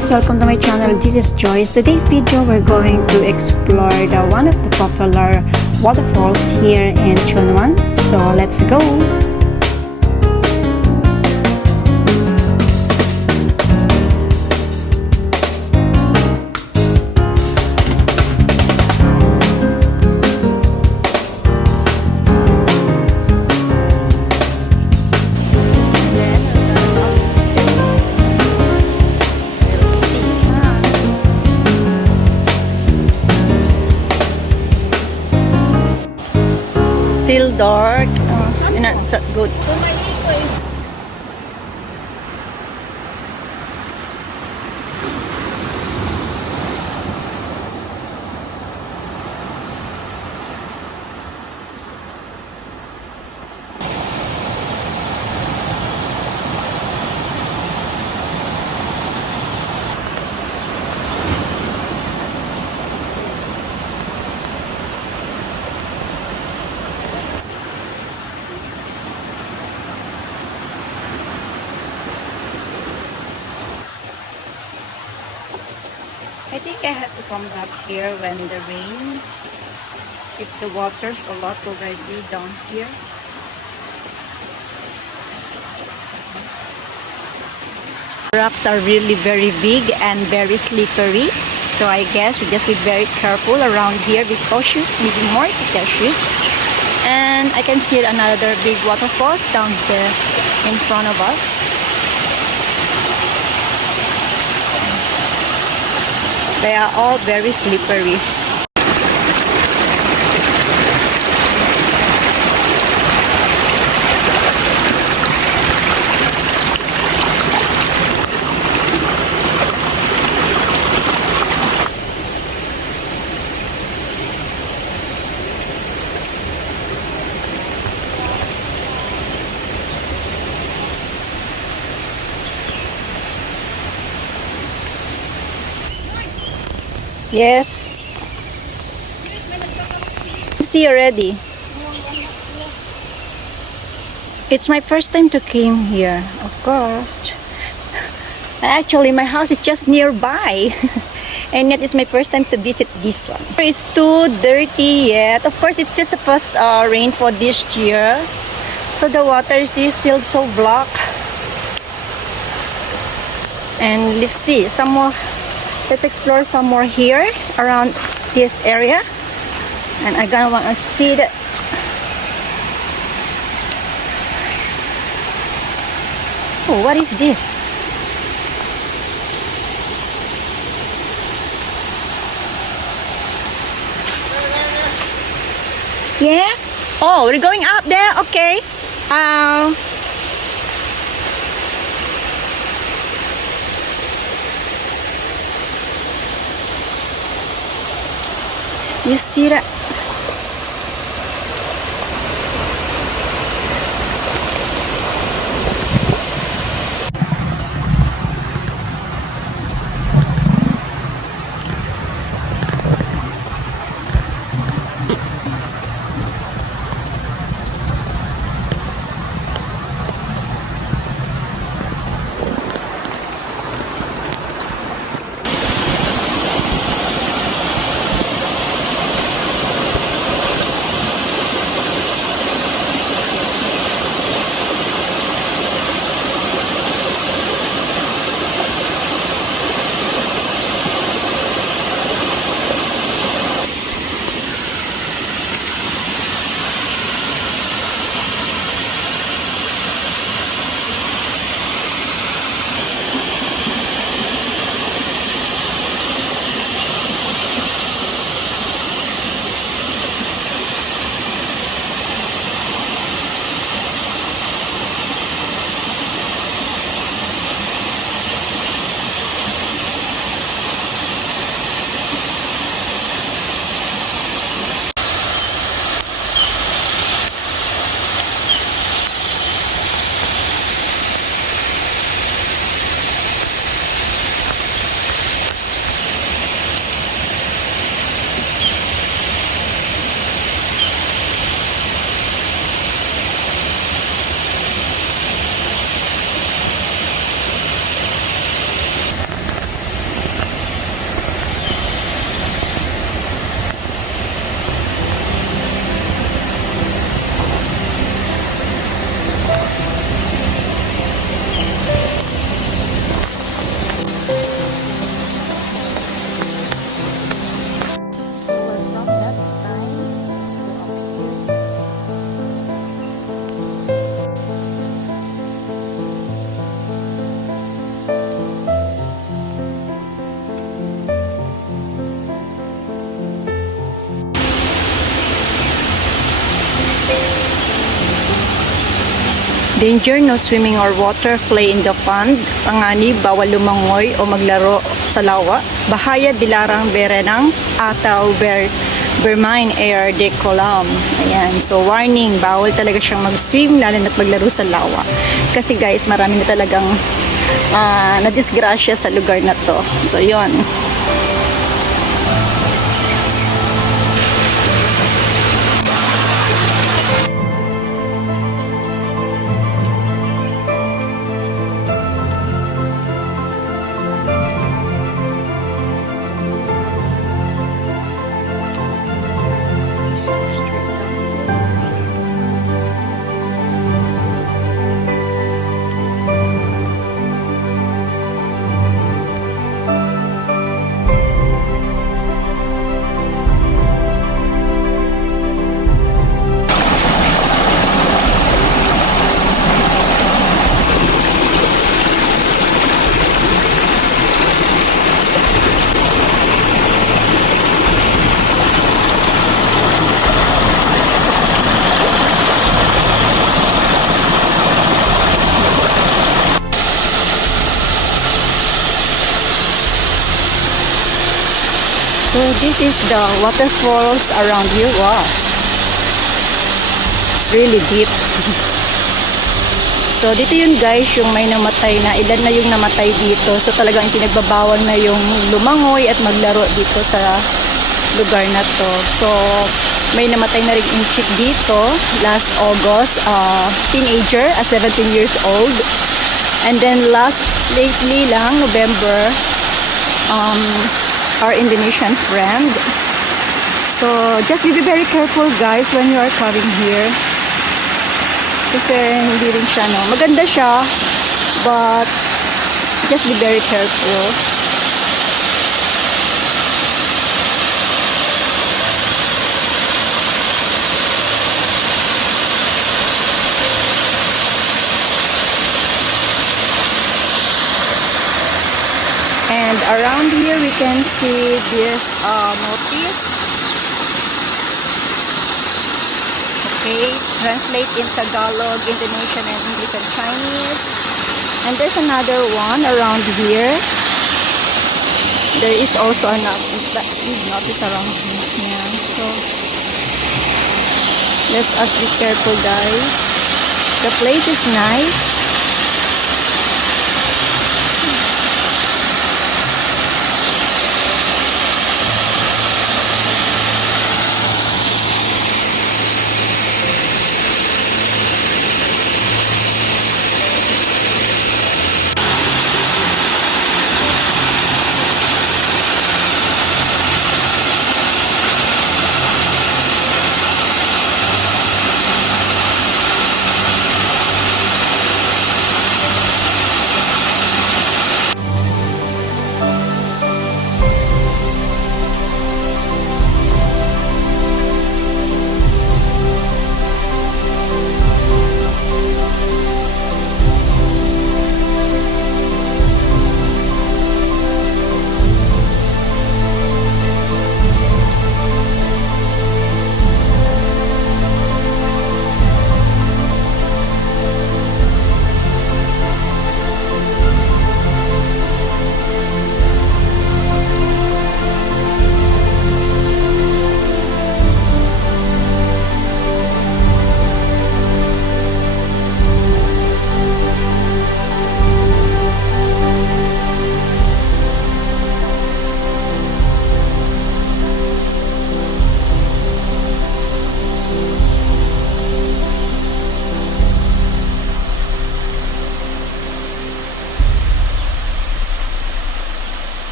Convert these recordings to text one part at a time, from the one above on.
guys, welcome to my channel. This is Joyce. Today's video we're going to explore one of the popular waterfalls here in Chunwan. So let's go. Still dark. Not so good. I think I have to come back here when the rain, if the water's a lot already down here. Rocks are really very big and very slippery, so I guess you just be very careful around here, be cautious, maybe more cautious. And I can see another big waterfall down there in front of us. They are all very slippery. Yes. See already. It's my first time to came here, of course. Actually, my house is just nearby. And yet it's my first time to visit this one. It's too dirty yet. Of course, it's just the first rain for this year. So the water is still so black. And let's see some more. Let's explore some more here around this area, and I'm gonna want to see that. Oh, what is this? Yeah? Oh, we're going up there? Okay. You see that? Danger, no swimming or water play in the pond. Panganib, bawal lumangoy o maglaro sa lawa. Bahaya, dilarang berenang ataw bermain air de kolam. Ayan, so warning, bawal talaga siyang mag-swim, lalo na't maglaro sa lawa. Kasi guys, marami na talagang na-disgrasya sa lugar na to. So yon. So this is the waterfalls around here. Wow, it's really deep. So dito yun guys, yung may namatay na, ilan na yung namatay dito. So talagang pinagbabawal na yung lumangoy at maglaro dito sa lugar na to. So may namatay na rin in chick dito last August, teenager, 17 years old. And then lately lang, November, our Indonesian friend. So just be very careful guys when you are coming here. Kasi hindi rin siya, no? Maganda siya, but just be very careful. And around here we can see this notice. Okay, translate in Tagalog, Indonesian, and English and Chinese. And there's another one around here. There is also a notice, that big notice around here. Yeah, so let us be careful guys. The place is nice.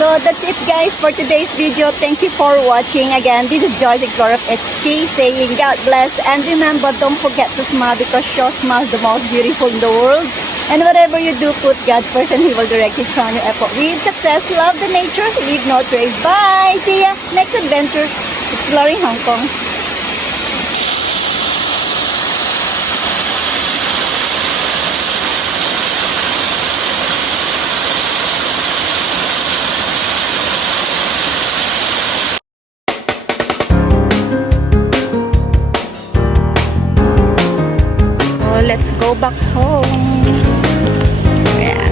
So that's it guys for today's video. Thank you for watching. Again, this is JOYCE the Explorer Hk saying God bless. And remember, don't forget to smile because your smile is the most beautiful in the world. And whatever you do, put God first and He will direct His crown your effort with success. Love the nature, leave no trace. Bye! See ya! Next adventure, exploring Hong Kong. So let's go back home. Yeah.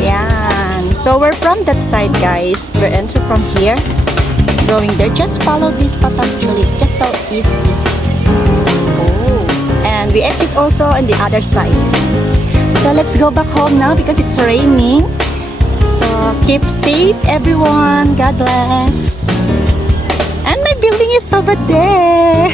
Yan. So we're from that side, guys. We're entering from here. Going there. Just follow this path actually. It's just so easy. Oh. And we exit also on the other side. So let's go back home now because it's raining. So keep safe everyone. God bless. And my building is over there.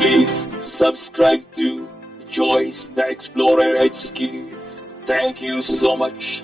Please subscribe to JOYCE the Explorer Hk. Thank you so much.